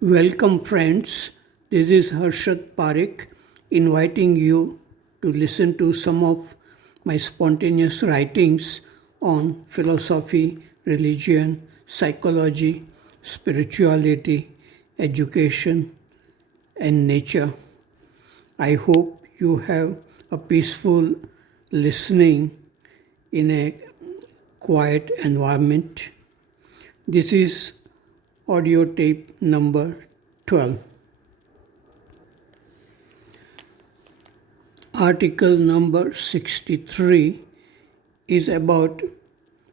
Welcome, friends. This is Harshad Parekh inviting you to listen to some of my spontaneous writings on philosophy, religion, psychology, spirituality, education, and nature. I hope you have a peaceful listening in a quiet environment. This is audio tape number 12. Article number 63 is about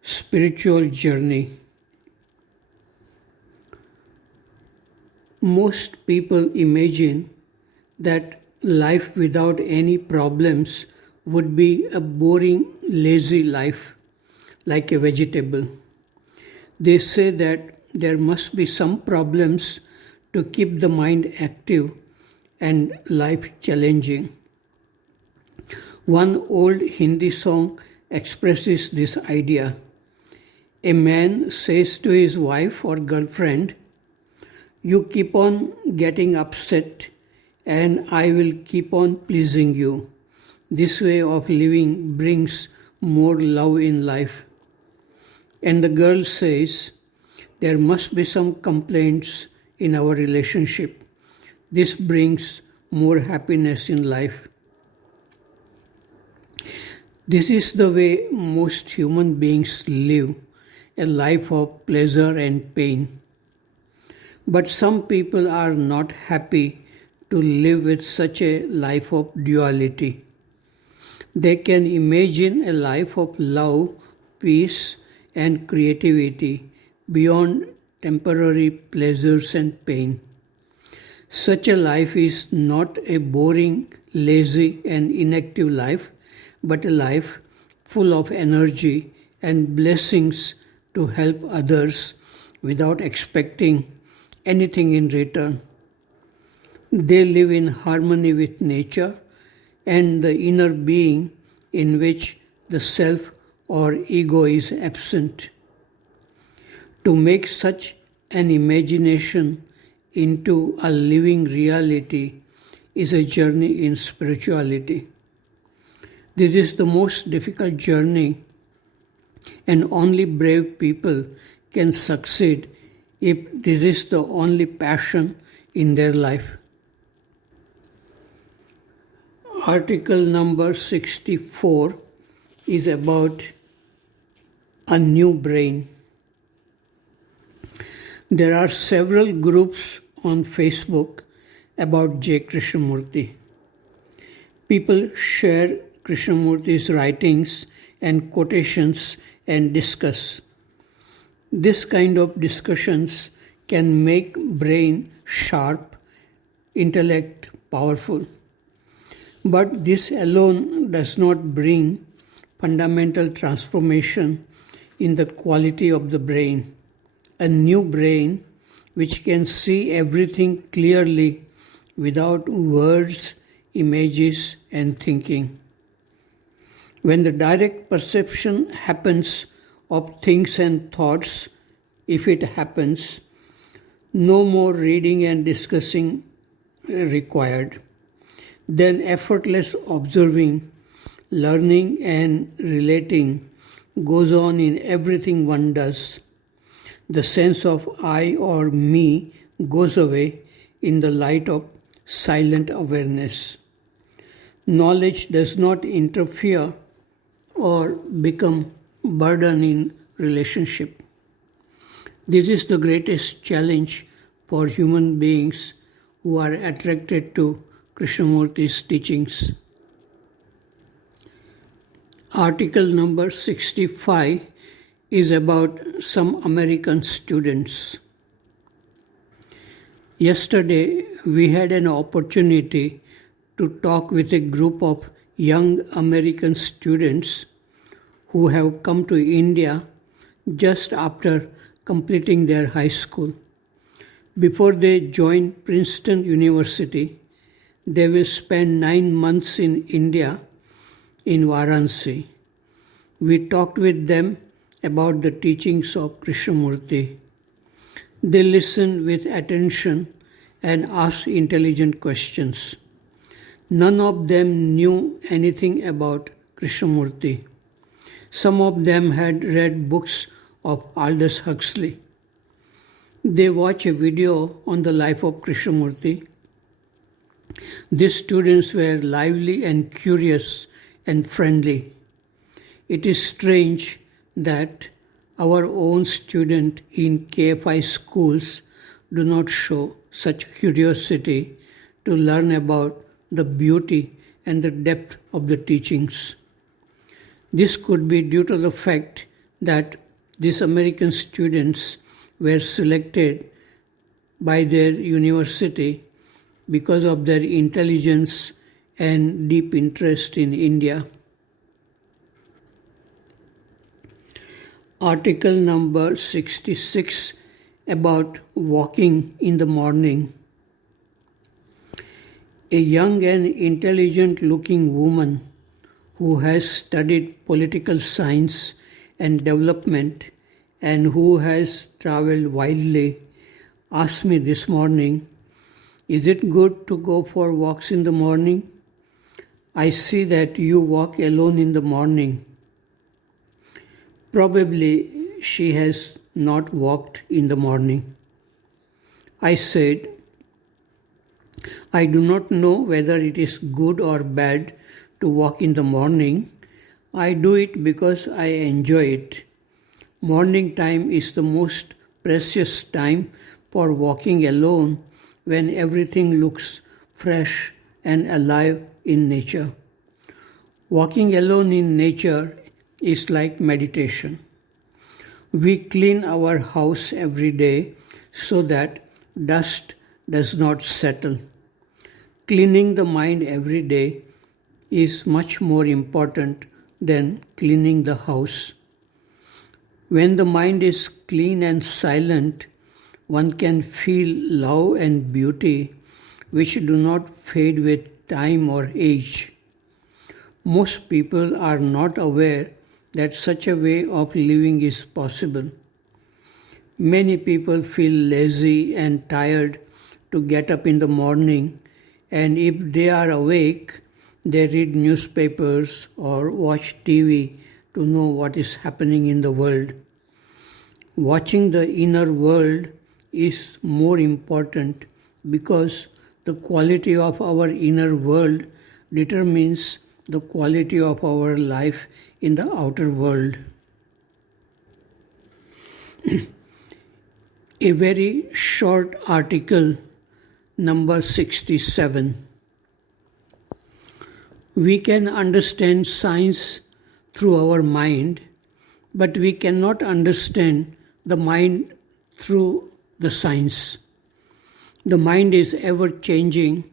spiritual journey. Most people imagine that life without any problems would be a boring, lazy life, like a vegetable. They say that there must be some problems to keep the mind active and life challenging. One old Hindi song expresses this idea. A man says to his wife or girlfriend, "You keep on getting upset and I will keep on pleasing you. This way of living brings more love in life." And the girl says, "There must be some complaints in our relationship. This brings more happiness in life." This is the way most human beings live, a life of pleasure and pain. But some people are not happy to live with such a life of duality. They can imagine a life of love, peace, and creativity beyond temporary pleasures and pain. Such a life is not a boring, lazy, and inactive life, but a life full of energy and blessings to help others without expecting anything in return. They live in harmony with nature and the inner being in which the self or ego is absent. To make such an imagination into a living reality is a journey in spirituality. This is the most difficult journey, and only brave people can succeed if this is the only passion in their life. Article number 64 is about a new brain. There are several groups on Facebook about J. Krishnamurti. People share Krishnamurti's writings and quotations and discuss. This kind of discussions can make brain sharp, intellect powerful. But this alone does not bring fundamental transformation in the quality of the brain. A new brain which can see everything clearly without words, images, and thinking. When the direct perception happens of things and thoughts, if it happens, no more reading and discussing required. Then effortless observing, learning, and relating goes on in everything one does. The sense of I or me goes away in the light of silent awareness. Knowledge does not interfere or become burden in relationship. This is the greatest challenge for human beings who are attracted to Krishnamurti's teachings. Article number 65 is about some American students. Yesterday, we had an opportunity to talk with a group of young American students who have come to India just after completing their high school. Before they join Princeton University, they will spend 9 months in India, in Varanasi. We talked with them about the teachings of Krishnamurti. They listen with attention and ask intelligent questions. None of them knew anything about Krishnamurti. Some of them had read books of Aldous Huxley. They watched a video on the life of Krishnamurti. These students were lively and curious and friendly. It is strange that our own students in KFI schools do not show such curiosity to learn about the beauty and the depth of the teachings. This could be due to the fact that these American students were selected by their university because of their intelligence and deep interest in India. Article number 66 about walking in the morning. A young and intelligent looking woman who has studied political science and development and who has traveled widely asked me this morning, "Is it good to go for walks in the morning? I see that you walk alone in the morning." Probably she has not walked in the morning. I said, "I do not know whether it is good or bad to walk in the morning. I do it because I enjoy it. Morning time is the most precious time for walking alone when everything looks fresh and alive in nature. Walking alone in nature is like meditation. We clean our house every day so that dust does not settle. Cleaning the mind every day is much more important than cleaning the house. When the mind is clean and silent, one can feel love and beauty which do not fade with time or age. Most people are not aware that such a way of living is possible. Many people feel lazy and tired to get up in the morning, and if they are awake, they read newspapers or watch TV to know what is happening in the world. Watching the inner world is more important because the quality of our inner world determines the quality of our life in the outer world. A very short article, number 67. We can understand science through our mind, but we cannot understand the mind through the science. The mind is ever changing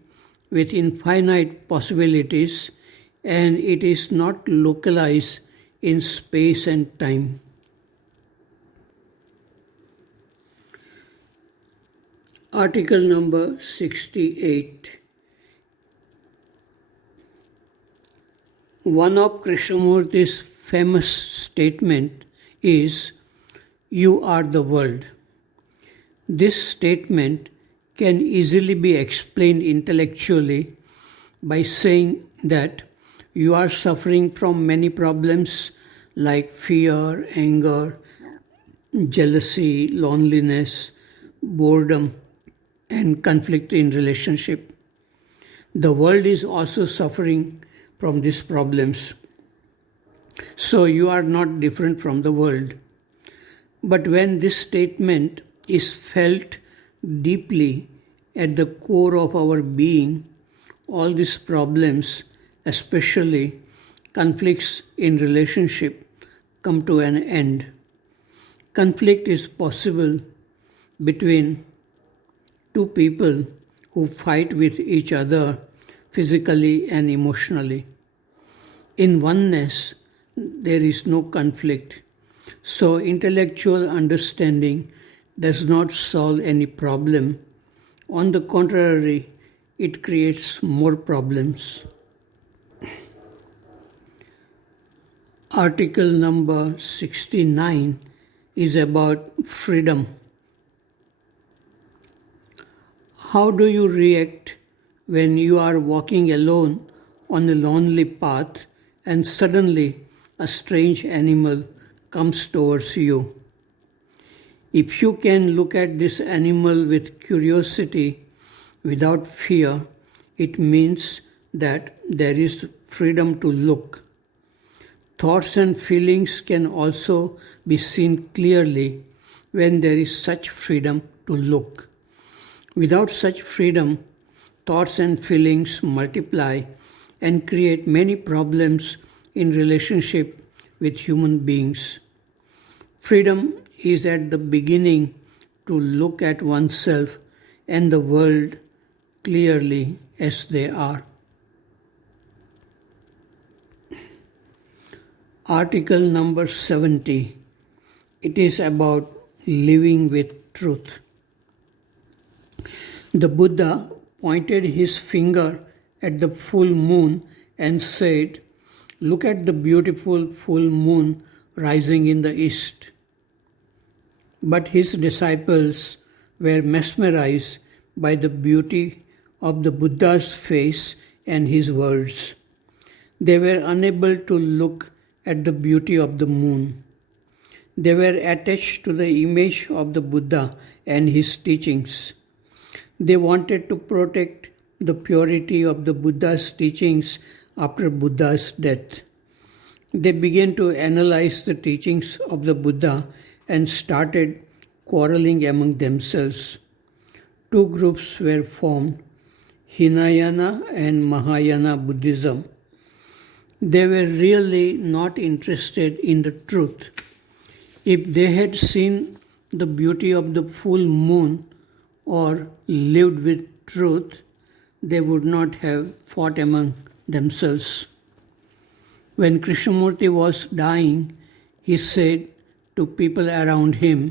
with infinite possibilities, and it is not localized in space and time. Article number 68. One of Krishnamurti's famous statement is, "You are the world." This statement can easily be explained intellectually by saying that you are suffering from many problems like fear, anger, jealousy, loneliness, boredom, and conflict in relationship. The world is also suffering from these problems. So you are not different from the world. But when this statement is felt deeply at the core of our being, all these problems, especially conflicts in relationship, come to an end. Conflict is possible between two people who fight with each other physically and emotionally. In oneness, there is no conflict. So intellectual understanding does not solve any problem. On the contrary, it creates more problems. Article number 69 is about freedom. How do you react when you are walking alone on a lonely path and suddenly a strange animal comes towards you? If you can look at this animal with curiosity without fear, it means that there is freedom to look. Thoughts and feelings can also be seen clearly when there is such freedom to look. Without such freedom, thoughts and feelings multiply and create many problems in relationship with human beings. Freedom is at the beginning to look at oneself and the world clearly as they are. Article number 70. It is about living with truth. The Buddha pointed his finger at the full moon and said, "Look at the beautiful full moon rising in the east." But his disciples were mesmerized by the beauty of the Buddha's face and his words. They were unable to look at the beauty of the moon. They were attached to the image of the Buddha and his teachings. They wanted to protect the purity of the Buddha's teachings after Buddha's death. They began to analyze the teachings of the Buddha and started quarreling among themselves. Two groups were formed, Hinayana and Mahayana Buddhism. They were really not interested in the truth. If they had seen the beauty of the full moon or lived with truth, they would not have fought among themselves. When Krishnamurti was dying, he said to people around him,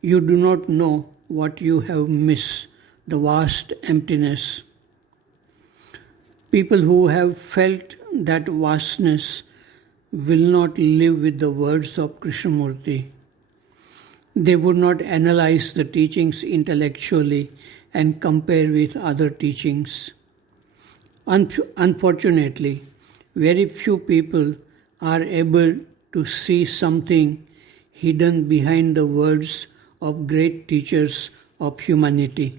"You do not know what you have missed, the vast emptiness." People who have felt that vastness will not live with the words of Krishnamurti. They would not analyze the teachings intellectually and compare with other teachings. Unfortunately, very few people are able to see something hidden behind the words of great teachers of humanity.